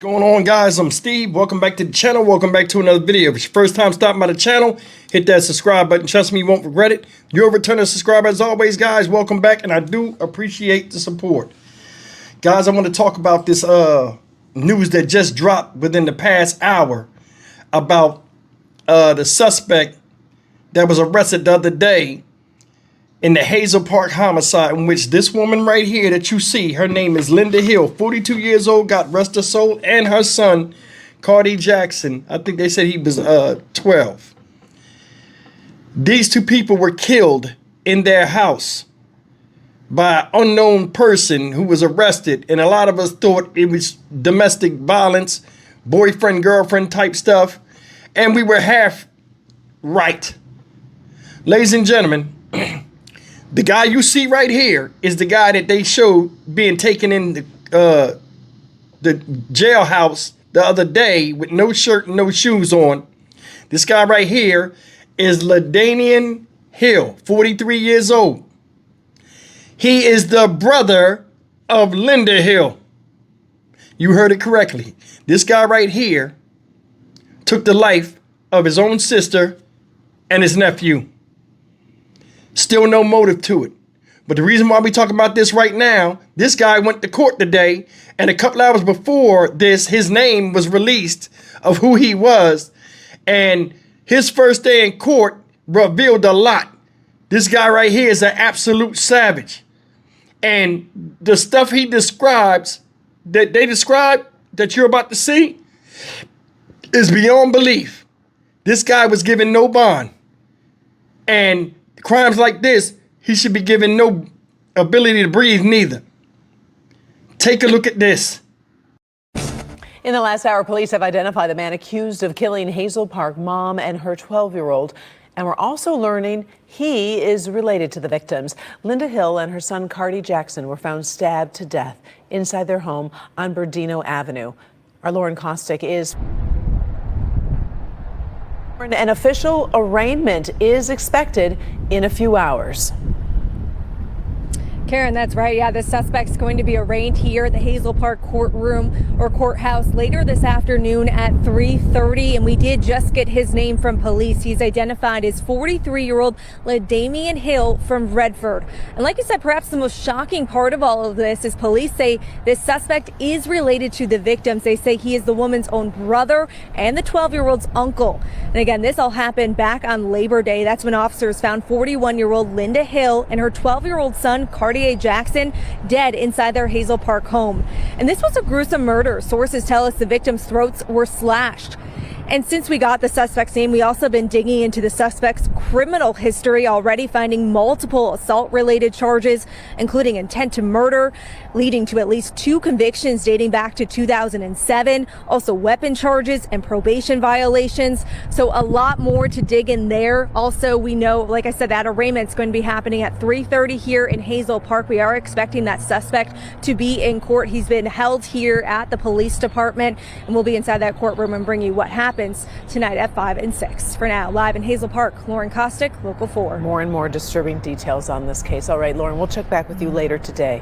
Going on, guys? I'm Steve. Welcome back to the channel. Welcome back to another video. If it's your first time stopping by the channel, hit that subscribe button. Trust me, you won't regret it. You're a returning subscriber as always, guys. Welcome back, and I do appreciate the support. Guys, I want to talk about this news that just dropped within the past hour about the suspect that was arrested the other day in the Hazel Park homicide, in which this woman right here that you see, her name is Linda Hill, 42 years old, got rest her soul, and her son, Cardi Jackson. I think they said he was 12. These two people were killed in their house by an unknown person who was arrested, and a lot of us thought it was domestic violence, boyfriend, girlfriend type stuff, and we were half right. Ladies and gentlemen, the guy you see right here is the guy that they showed being taken in the jailhouse the other day with no shirt and no shoes on. This guy right here is LaDainian Hill, 43 years old. He is the brother of Linda Hill. You heard it correctly. This guy right here took the life of his own sister and his nephew. Still no motive to it. But the reason why we talking about this right now, this guy went to court today, and a couple hours before this, his name was released of who he was, and his first day in court revealed a lot. This guy right here is an absolute savage. And the stuff he describes, that they describe, that you're about to see, is beyond belief. This guy was given no bond. And crimes like this, he should be given no ability to breathe neither. Take a look at this. In the last hour, police have identified the man accused of killing Hazel Park mom and her 12-year-old. And we're also learning he is related to the victims. Linda Hill and her son Cardi Jackson were found stabbed to death inside their home on Bernardino Avenue. Our Lauren Kostick is. An official arraignment is expected in a few hours. Karen, that's right. Yeah, the suspect's going to be arraigned here at the Hazel Park courtroom or courthouse later this afternoon at 3:30. And we did just get his name from police. He's identified as 43-year-old LaDainian Hill from Redford. And like you said, perhaps the most shocking part of all of this is police say this suspect is related to the victims. They say he is the woman's own brother and the 12-year-old's uncle. And again, this all happened back on Labor Day. That's when officers found 41-year-old Linda Hill and her 12-year-old son, Cardi Jackson, dead inside their Hazel Park home. And this was a gruesome murder. Sources tell us the victims' throats were slashed. And since we got the suspect's name, we also been digging into the suspect's criminal history, already finding multiple assault-related charges, including intent to murder, leading to at least 2 convictions dating back to 2007, also weapon charges and probation violations. So a lot more to dig in there. Also, we know, like I said, that arraignment's going to be happening at 3:30 here in Hazel Park. We are expecting that suspect to be in court. He's been held here at the police department, and we'll be inside that courtroom and bring you what happens tonight at 5 and 6. For now, live in Hazel Park, Lauren Kostick, Local 4. More and more disturbing details on this case. All right, Lauren, we'll check back with you later today.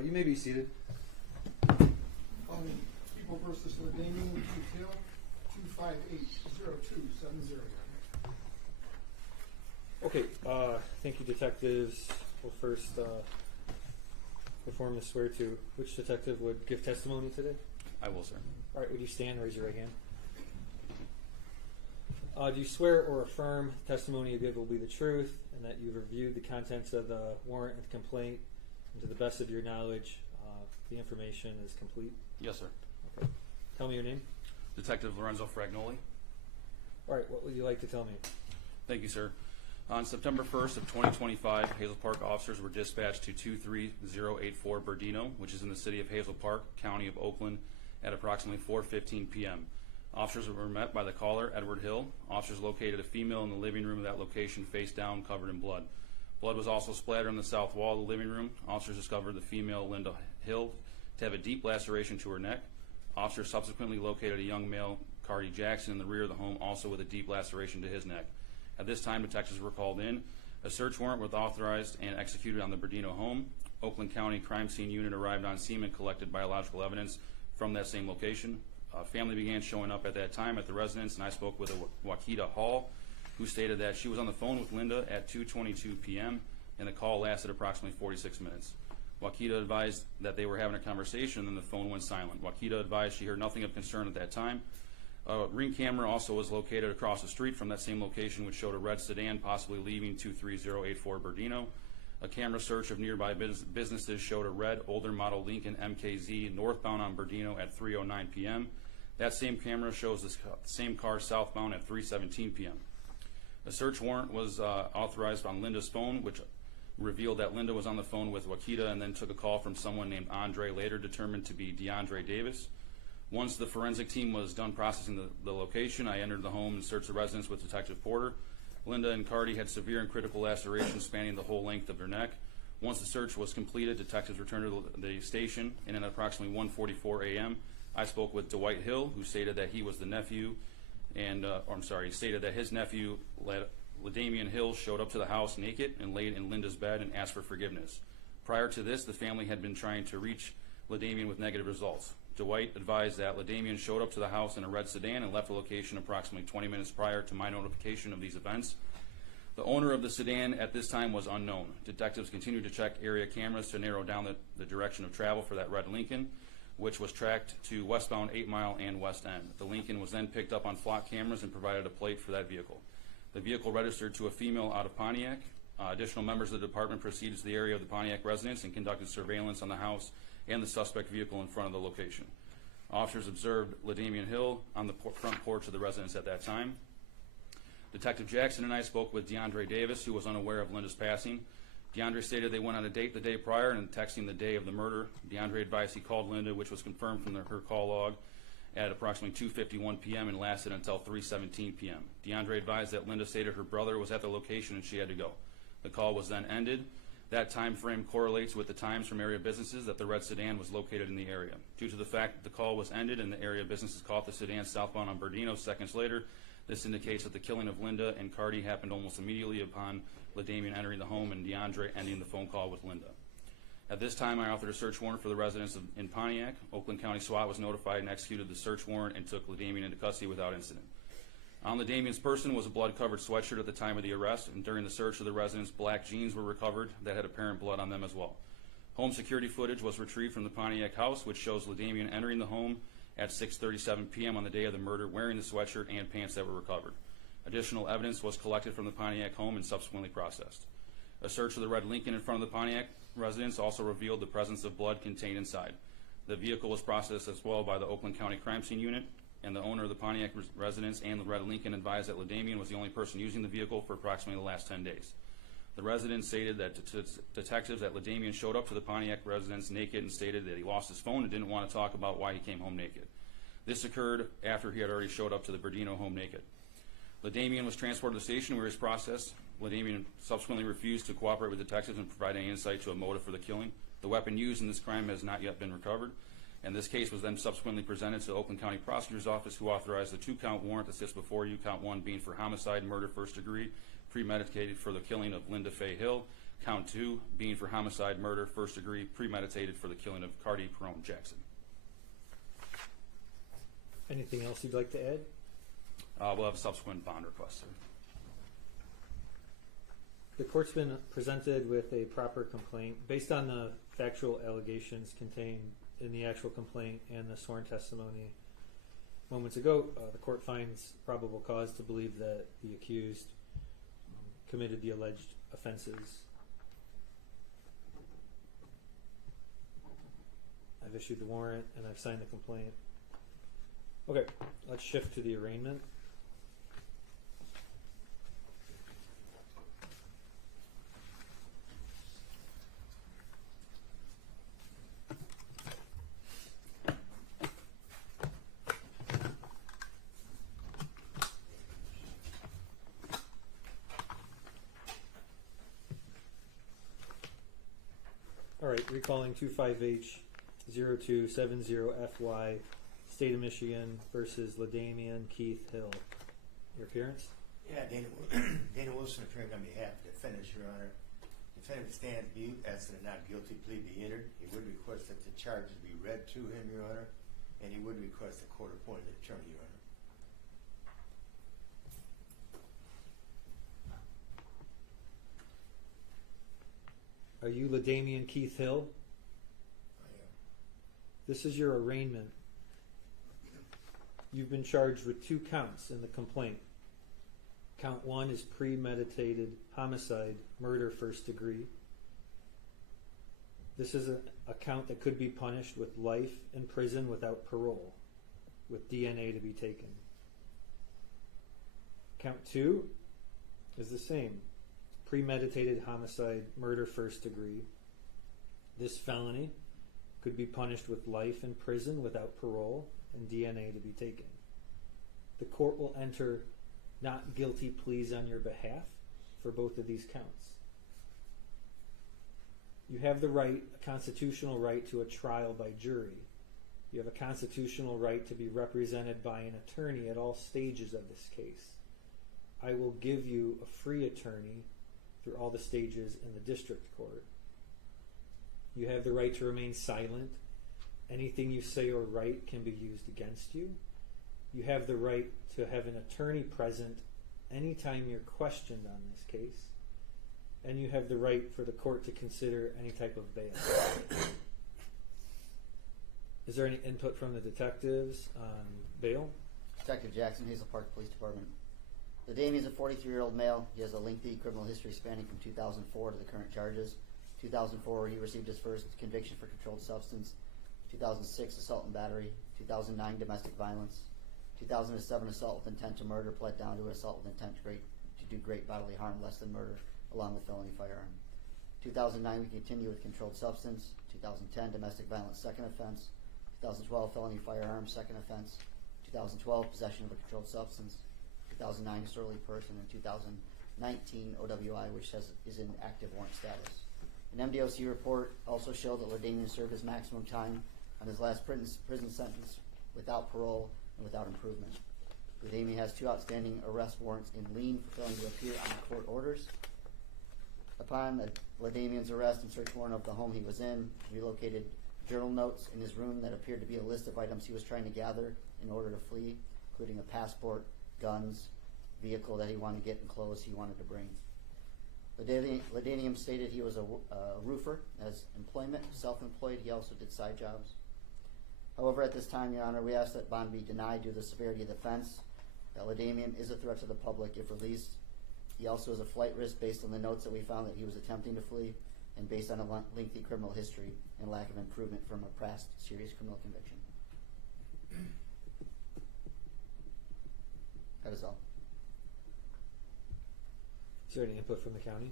You may be seated. People versus Ladamian Hill, 258-0270. Okay, thank you, detectives. We'll first perform the swear to. Which detective would give testimony today? I will, sir. All right, would you stand and raise your right hand? Do you swear or affirm the testimony you give will be the truth and that you've reviewed the contents of the warrant and complaint and to the best of your knowledge the information is complete? Yes, sir. Okay. Tell me your name. Detective Lorenzo Fragnoli. All right, what would you like to tell me? Thank you, sir. On September 1st of 2025, Hazel Park officers were dispatched to 23084 Berdino, which is in the city of Hazel Park, county of Oakland, at approximately 4:15 p.m. Officers were met by the caller, Edward Hill. Officers located a female in the living room of that location, face down, covered in blood. Blood was also splattered on the south wall of the living room. Officers discovered the female, Linda Hill, to have a deep laceration to her neck. Officers subsequently located a young male, Cardi Jackson, in the rear of the home, also with a deep laceration to his neck. At this time, detectives were called in. A search warrant was authorized and executed on the Berdino home. Oakland County Crime Scene Unit arrived on scene and collected biological evidence from that same location. A family began showing up at that time at the residence, and I spoke with Wakita Hall, who stated that she was on the phone with Linda at 2:22 p.m., and the call lasted approximately 46 minutes. Wakita advised that they were having a conversation, and the phone went silent. Wakita advised she heard nothing of concern at that time. A ring camera also was located across the street from that same location, which showed a red sedan possibly leaving 23084 Berdino. A camera search of nearby businesses showed a red, older model Lincoln MKZ northbound on Berdino at 3:09 p.m. That same camera shows the same car southbound at 3:17 p.m. A search warrant was authorized on Linda's phone, which revealed that Linda was on the phone with Wakita and then took a call from someone named Andre, later determined to be DeAndre Davis. Once the forensic team was done processing the location, I entered the home and searched the residence with Detective Porter. Linda and Cardi had severe and critical lacerations spanning the whole length of their neck. Once the search was completed, detectives returned to the station, and at approximately 1:44 a.m., I spoke with Dwight Hill, who stated that he was the nephew, and stated that his nephew, LaDamian Hill, showed up to the house naked and laid in Linda's bed and asked for forgiveness. Prior to this, the family had been trying to reach LaDamian with negative results. Dwight advised that LaDamian showed up to the house in a red sedan and left the location approximately 20 minutes prior to my notification of these events. The owner of the sedan at this time was unknown. Detectives continued to check area cameras to narrow down the direction of travel for that red Lincoln, which was tracked to westbound 8 Mile and West End. The Lincoln was then picked up on flock cameras and provided a plate for that vehicle. The vehicle registered to a female out of Pontiac. Additional members of the department proceeded to the area of the Pontiac residence and conducted surveillance on the house and the suspect vehicle in front of the location. Officers observed LaDamian Hill on the front porch of the residence at that time. Detective Jackson and I spoke with DeAndre Davis, who was unaware of Linda's passing. DeAndre stated they went on a date the day prior and texting the day of the murder. DeAndre advised he called Linda, which was confirmed from her call log, at approximately 2:51 p.m. and lasted until 3:17 p.m. DeAndre advised that Linda stated her brother was at the location and she had to go. The call was then ended. That time frame correlates with the times from area businesses that the red sedan was located in the area. Due to the fact that the call was ended and the area businesses caught the sedan southbound on Berdino seconds later, this indicates that the killing of Linda and Cardi happened almost immediately upon LaDamian entering the home and DeAndre ending the phone call with Linda. At this time, I authored a search warrant for the residence in Pontiac. Oakland County SWAT was notified and executed the search warrant and took LaDamian into custody without incident. On LaDamian's person was a blood-covered sweatshirt at the time of the arrest, and during the search of the residence, black jeans were recovered that had apparent blood on them as well. Home security footage was retrieved from the Pontiac house, which shows LaDamian entering the home at 6:37 p.m. on the day of the murder, wearing the sweatshirt and pants that were recovered. Additional evidence was collected from the Pontiac home and subsequently processed. A search of the red Lincoln in front of the Pontiac residence also revealed the presence of blood contained inside. The vehicle was processed as well by the Oakland County Crime Scene Unit, and the owner of the Pontiac residence and the red Lincoln advised that LaDamian was the only person using the vehicle for approximately the last 10 days. The resident stated that detectives that LaDamian showed up to the Pontiac residence naked and stated that he lost his phone and didn't want to talk about why he came home naked. This occurred after he had already showed up to the Berdino home naked. LaDamian was transported to the station where he was processed. LaDamian subsequently refused to cooperate with detectives and provide any insight to a motive for the killing. The weapon used in this crime has not yet been recovered, and this case was then subsequently presented to the Oakland County Prosecutor's Office, who authorized the 2-count warrant that sits before you, count 1 being for homicide, murder, first degree, premeditated for the killing of Linda Faye Hill, Count 2 being for homicide, murder, first degree, premeditated for the killing of Cardi Perone Jackson. Anything else you'd like to add? We'll have a subsequent bond request, sir. The court's been presented with a proper complaint based on the factual allegations contained in the actual complaint and the sworn testimony moments ago. The court finds probable cause to believe that the accused committed the alleged offenses. I've issued the warrant and I've signed the complaint. Okay, let's shift to the arraignment. All right, recalling 25H0270FY, State of Michigan versus LaDamian Keith Hill. Your appearance? Yeah, Dana Wilson, appearing on behalf of the defendants, Your Honor. Defendant stands mute as to the not guilty plea be entered. He would request that the charges be read to him, Your Honor, and he would request a court-appointed attorney, Your Honor. Are you LaDamian Keith Hill? I am. This is your arraignment. You've been charged with 2 counts in the complaint. Count 1 is premeditated homicide, murder first degree. This is a count that could be punished with life in prison without parole, with DNA to be taken. Count 2 is the same. Premeditated homicide, murder first degree. This felony could be punished with life in prison without parole and DNA to be taken. The court will enter not guilty pleas on your behalf for both of these counts. You have the right, a constitutional right, to a trial by jury. You have a constitutional right to be represented by an attorney at all stages of this case. I will give you a free attorney through all the stages in the district court. You have the right to remain silent. Anything you say or write can be used against you. You have the right to have an attorney present anytime you're questioned on this case. And you have the right for the court to consider any type of bail. Is there any input from the detectives on bail? Detective Jackson, Hazel Park Police Department. LaDamian is a 43-year-old male. He has a lengthy criminal history spanning from 2004 to the current charges. 2004, he received his first conviction for controlled substance. 2006, assault and battery. 2009, domestic violence. 2007, assault with intent to murder, pled down to assault with intent to do great bodily harm less than murder, along with felony firearm. 2009, we continue with controlled substance. 2010, domestic violence, second offense. 2012, felony firearm, second offense. 2012, possession of a controlled substance. 2009, disorderly person. And 2019, OWI, which is in active warrant status. An MDOC report also showed that LaDamian served his maximum time on his last prison sentence without parole and without improvement. LaDamian has 2 outstanding arrest warrants in lien for failing to appear on court orders. Upon LaDamian's arrest and search warrant of the home he was in, we located journal notes in his room that appeared to be a list of items he was trying to gather in order to flee, including a passport, guns, vehicle that he wanted to get, and clothes he wanted to bring. LaDamian stated he was a roofer as employment, self-employed. He also did side jobs. However, at this time, Your Honor, we ask that bond be denied due to the severity of the offense, that LaDamian is a threat to the public if released. He also is a flight risk based on the notes that we found that he was attempting to flee, and based on a lengthy criminal history and lack of improvement from a past serious criminal conviction. That is all. Is there any input from the county?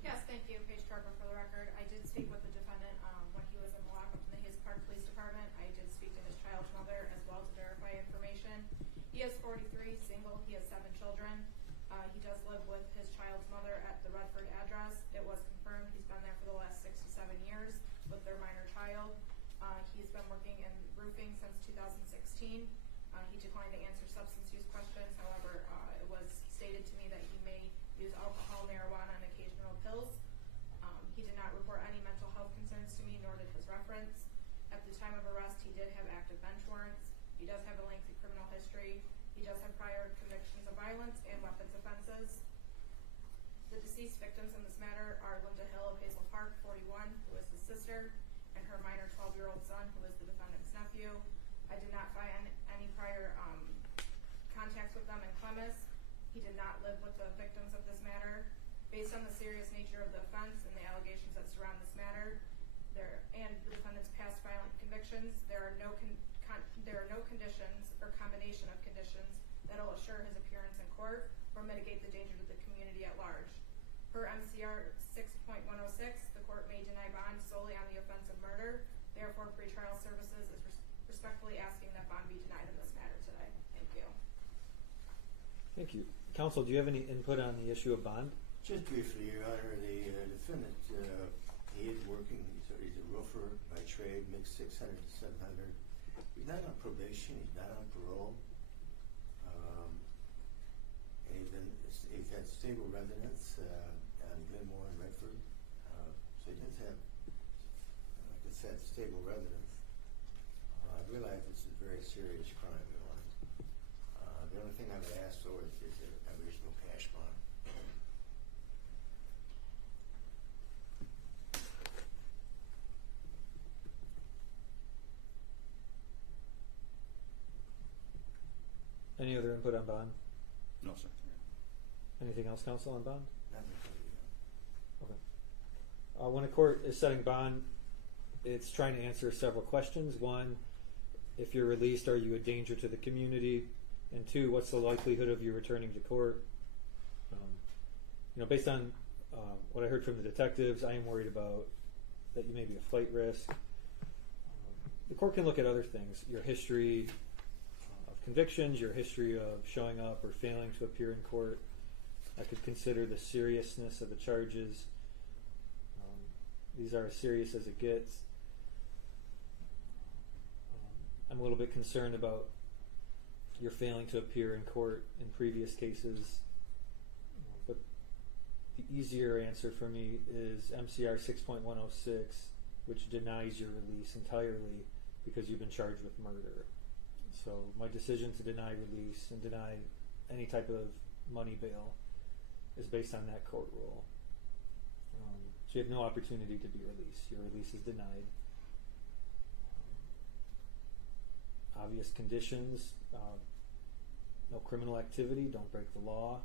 Yes, thank you. Paige Trevor for the record. I did speak with the defendant when he was in the lockup in the Hazel Park Police Department. I did speak to his child's mother as well to verify information. He is 43, single. He has 7 children. He does live with his child's mother at the Redford address. It was confirmed he's been there for the last 6 to 7 years with their minor child. He's been working in roofing since 2016. He declined to answer substance use questions. However, it was stated to me that he may use alcohol, marijuana, and occasional pills. He did not report any mental health concerns to me, nor did his reference. At the time of arrest, he did have active bench warrants. He does have a lengthy criminal history. He does have prior convictions of violence and weapons offenses. The deceased victims in this matter are Linda Hill of Hazel Park, 41, who is the sister, and her minor 12-year-old son, who is the defendant's nephew. I did not find any prior contacts with them in Clemens. He did not live with the victims of this matter. Based on the serious nature of the offense and the allegations that surround this matter, and the defendant's past violent convictions, there are no conditions or combination of conditions that will assure his appearance in court or mitigate the danger to the community at large. Per MCR 6.106, the court may deny bond solely on the offense of murder. Therefore, pretrial services is respectfully asking that bond be denied in this matter today. Thank you. Thank you. Counsel, do you have any input on the issue of bond? Just briefly, Your Honor, the defendant, he is working, he's a roofer by trade, makes $600 to $700. He's not on probation, he's not on parole. And he's had stable residence on Glenmore and Redford. So he does have, like I said, stable residence. I realize this is a very serious crime, Your Honor. The only thing I would ask for is a reasonable cash bond. Any other input on bond? No, sir. Anything else, counsel, on bond? Nothing for you. Okay. When a court is setting bond, it's trying to answer several questions. One, if you're released, are you a danger to the community? And two, what's the likelihood of you returning to court? Based on what I heard from the detectives, I am worried about that you may be a flight risk. The court can look at other things, your history of convictions, your history of showing up or failing to appear in court. I could consider the seriousness of the charges. These are as serious as it gets. I'm a little bit concerned about your failing to appear in court in previous cases. But the easier answer for me is MCR 6.106, which denies your release entirely because you've been charged with murder. So my decision to deny release and deny any type of money bail is based on that court rule. So you have no opportunity to be released. Your release is denied. Obvious conditions, no criminal activity, don't break the law,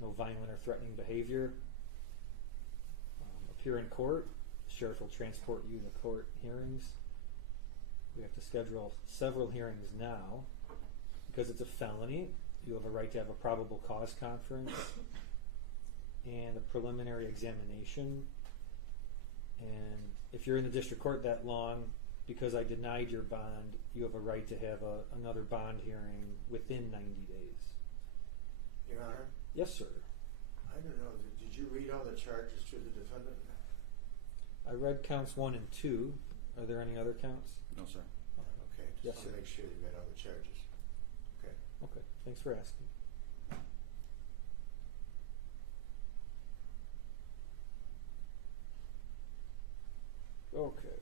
no violent or threatening behavior. Appear in court, the sheriff will transport you to court hearings. We have to schedule several hearings now. Because it's a felony, you have a right to have a probable cause conference and a preliminary examination. And if you're in the district court that long, because I denied your bond, you have a right to have another bond hearing within 90 days. Your Honor? Yes, sir. I don't know, did you read all the charges to the defendant? I read counts 1 and 2. Are there any other counts? No, sir. Okay, Yes, just want sir. to make sure you read all the charges. Okay. Okay, thanks for asking. Okay.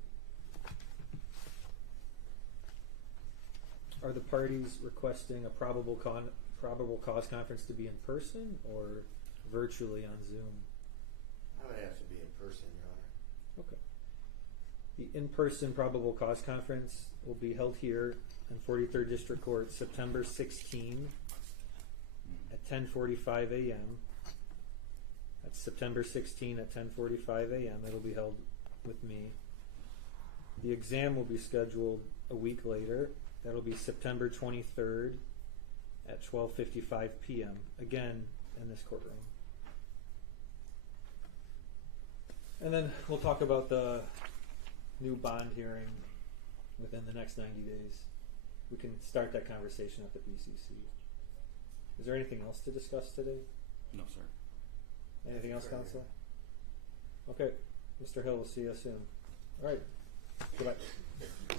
Are the parties requesting a probable cause conference to be in person or virtually on Zoom? I would have to be in person, Your Honor. Okay. The in-person probable cause conference will be held here in 43rd District Court September 16 at 10:45 a.m. That's September 16 at 10:45 a.m. It'll be held with me. The exam will be scheduled a week later. That'll be September 23rd at 12:55 p.m. Again in this courtroom. And then we'll talk about the new bond hearing within the next 90 days. We can start that conversation at the BCC. Is there anything else to discuss today? No, sir. Anything else, Counsel? Okay, Mr. Hill, we'll see you soon. All right, goodbye.